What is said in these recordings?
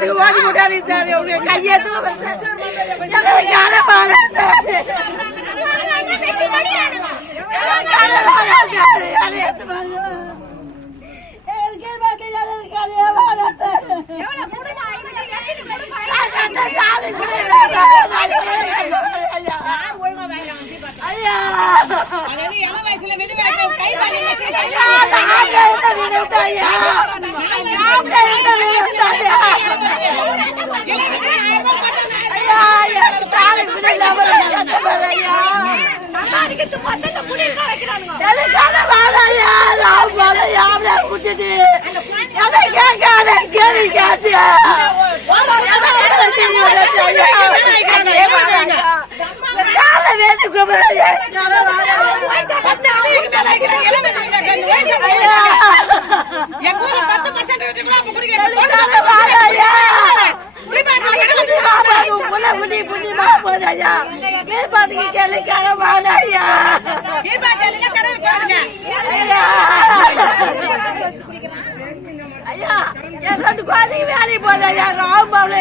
காசுக்கு வாங்கி விட்டாரு சார். உங்க கையெழுத்து வேலை போதையா ராம்பாவுல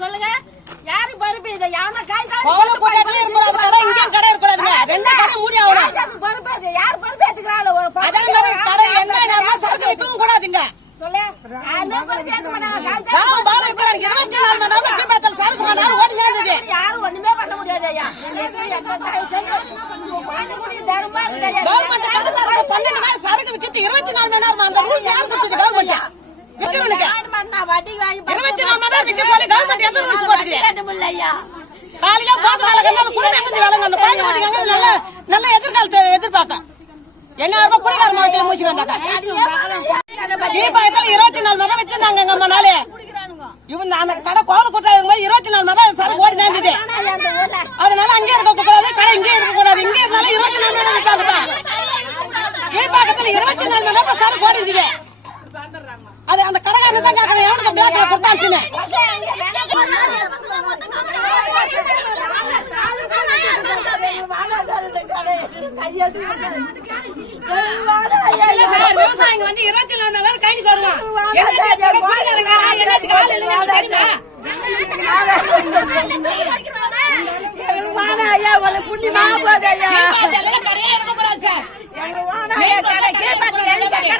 சொல்லுங்க யாரு பருப்பு இதை யாரு காய் கடை இருக்கக்கூடாதுங்க. ரெண்டு கடை மூடி ஆகணும். பருப்பு யார் பருப்பு ஏத்துக்கிறாங்க ஒரு கடை என்ன சரக்கு வைக்கவும் கூடாதுங்க. யாரும் ஒண்ணுமே பண்ண முடியாது. சரக்கு விற்கிறது 24 மணி நேரம். அந்த ரூல்ஸ் யார் கொடுத்தது? கவர்மெண்ட். நல்ல எதிர்காலத்தை எதிர்பார்க்க எல்லாருமே குடிகார மாவட்டத்தில் மூச்சு வந்தாங்க. 24 மணி நேரம் வச்சிருந்தாங்க. எங்க அம்மானாலே இவங்க அந்த கடை கோவில் கூட்டாளி 24 மணி நேரம் சரக்கு ஓடி தான். அதனால அங்கே இருக்கக்கூடாது, கடை இங்கே இருக்கக்கூடாது. இங்கே இருந்தாலும் 24 மணி நேரம் பார்க்கத்தான். கீழ்பாக்கத்தில் 24 மணி நேரம் சரக்கு ஓடிஞ்சுது. அது அந்த கடைக்காரன் தான் கேட்கணும். எவனுக்கு பேக்கில் கொடுத்தாச்சுன்னு விவசாயிங்க 24 மணி நேரம் கைக்கு வருவான். புண்ணியமா போதையா